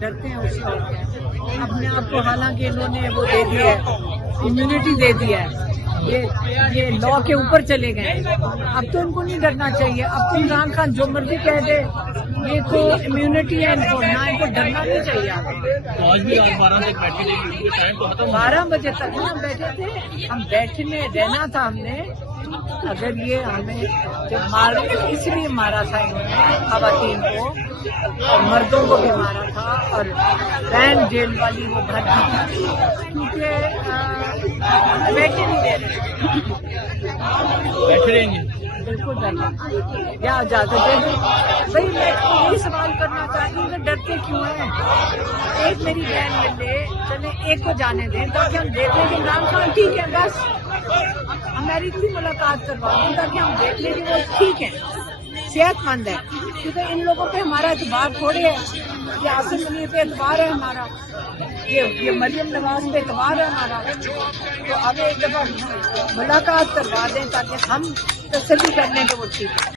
ڈرتے ہیں اس سے اور کیا ہے. اپنے آپ کو حالانکہ انہوں نے وہ دے دیا ہے, امیونٹی دے دیا ہے, یہ لا کے اوپر چلے گئے. اب تو ان کو نہیں ڈرنا چاہیے. اب تو عمران خان جو مرضی کہہ دے, یہ تو امیونٹی ہے ان کو, نہ ان کو ڈرنا نہیں چاہیے. آج بھی آپ 12 تک بیٹھے تھے, ٹائم تو ختم. 12 بجے تک ہم بیٹھے تھے. ہم بیٹھنے رہنا تھا ہم نے. اگر یہ ہمیں جب مارے اس لیے مارا تھا انہوں نے خواتین کو, اور مردوں کو بھی مارا تھا, اور بین جیل والی وہ بھر دی تھی, کیونکہ بیٹھے نہیں دے رہے. بیٹھے رہیں گے. بالکل ڈر یا اجازت دے دیں. بھائی میں یہی سوال کرنا چاہتی ہوں کہ ڈرتے کیوں ہیں. ایک میری بہن مل لے, چلے ایک کو جانے دیں تاکہ ہم دیکھ لیں کہ عمران خان ٹھیک ہے. بس امریکہ کی ملاقات کروا دیں تاکہ ہم دیکھ لیں کہ وہ ٹھیک ہے, صحت مند ہے. کیونکہ ان لوگوں پہ ہمارا اعتبار تھوڑے ہے. یہ عاصم منیر پہ اعتبار ہے ہمارا, یہ مریم نواز پہ اعتبار ہے ہمارا. تو ہمیں ایک دفعہ ملاقات کروا دیں تاکہ ہم تسلی کر لیں کہ وہ ٹھیک ہے.